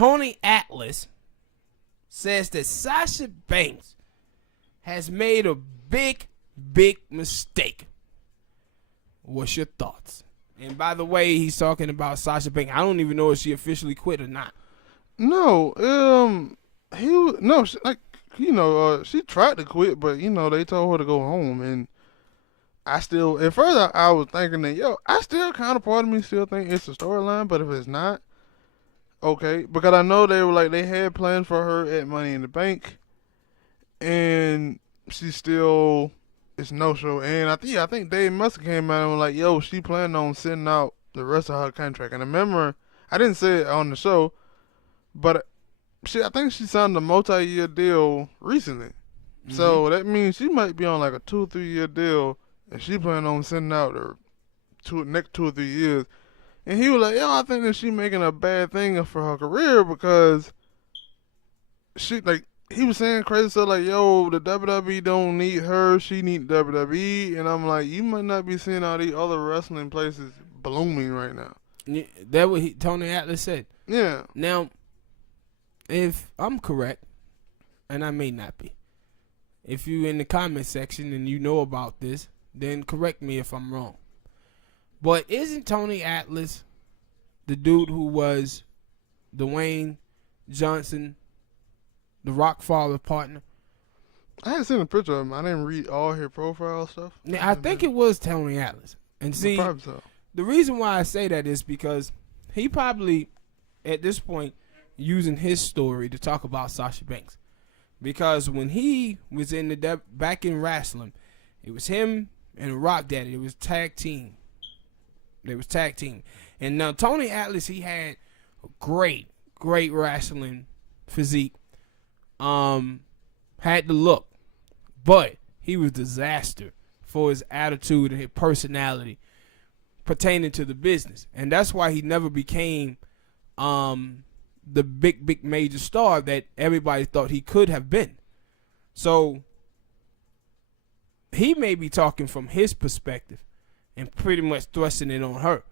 Tony Atlas says that Sasha Banks has made a big mistake. What's your thoughts? And by the way, he's talking about Sasha Banks. I don't even know if she officially quit or not. No, she tried to quit, but they told her to go home, and at first I was thinking that, I still kind of part of me still think it's a storyline, but if it's not, okay, because I know they had plans for her at Money in the Bank, and she still is no show, and I think Dave Muska came out and was like, she planned on sending out the rest of her contract, and I remember I didn't say it on the show, but I think she signed a multi-year deal recently. Mm-hmm. So that means she might be on like a 2 or 3 year deal, and she planning on sending out her next 2 or 3 years. And he was like, I think that she making a bad thing for her career because he was saying crazy stuff like, the WWE don't need her, she need WWE. And I'm like, you might not be seeing all these other wrestling places blooming right now. Yeah, that's what Tony Atlas said. Yeah. Now, if I'm correct, and I may not be, if you in the comment section and you know about this, then correct me if I'm wrong. But isn't Tony Atlas the dude who was Dwayne Johnson, the Rock father partner? I hadn't seen a picture of him. I didn't read all his profile stuff. Now, I think it was Tony Atlas. And see, the reason why I say that is because he probably, at this point, using his story to talk about Sasha Banks, because when he was in back in wrestling, it was him and Rock Daddy. It was tag team. And now Tony Atlas, he had a great wrestling physique. Had the look, but he was disaster for his attitude and his personality pertaining to the business, and that's why he never became the big major star that everybody thought he could have been. So he may be talking from his perspective and pretty much thrusting it on her,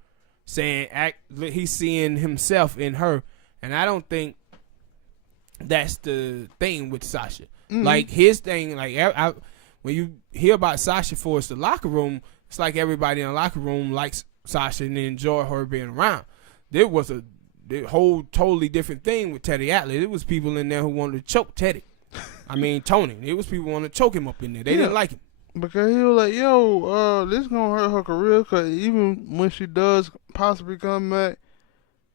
saying he's seeing himself in her, and I don't think that's the thing with Sasha. Mm-hmm. Like his thing, when you hear about Sasha for the locker room, it's like everybody in the locker room likes Sasha and they enjoy her being around. There was a whole totally different thing with Teddy Atlas. It was people in there who wanted to choke Teddy. I mean, Tony. It was people who wanted to choke him up in there. They didn't like him. Because he was like, this going to hurt her career because even when she does possibly come back,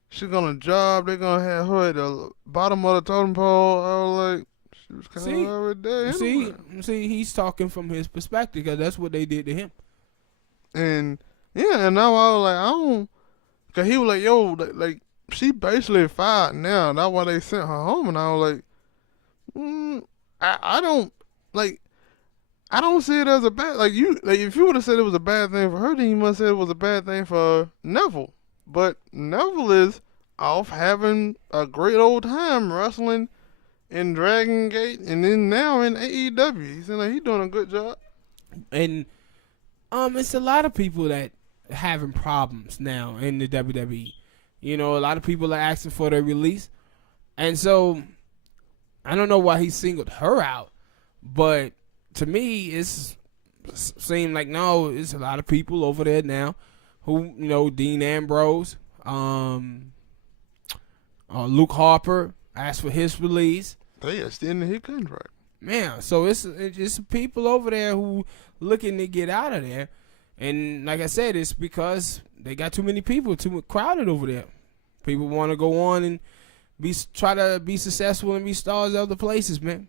she's going to job. They're going to have her at the bottom of the totem pole. I was like, she was kind of already there. See, he's talking from his perspective because that's what they did to him. And, and now I was like, I don't, because he was like, she basically fired now. That's why they sent her home. And I was like, I don't see it as a bad, if you would have said it was a bad thing for her, then you must have said it was a bad thing for Neville. But Neville is off having a great old time wrestling in Dragon Gate and then now in AEW. He's doing a good job. And it's a lot of people that are having problems now in the WWE. A lot of people are asking for their release. And so I don't know why he singled her out, but to me, it's seemed like, no, it's a lot of people over there now who, Dean Ambrose, Luke Harper asked for his release. They extended his contract. Man, so it's people over there who looking to get out of there. And like I said, it's because they got too many people, too crowded over there. People want to go on and try to be successful and be stars other places, man.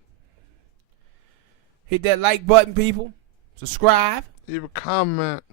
Hit that like button, people. Subscribe. Leave a comment.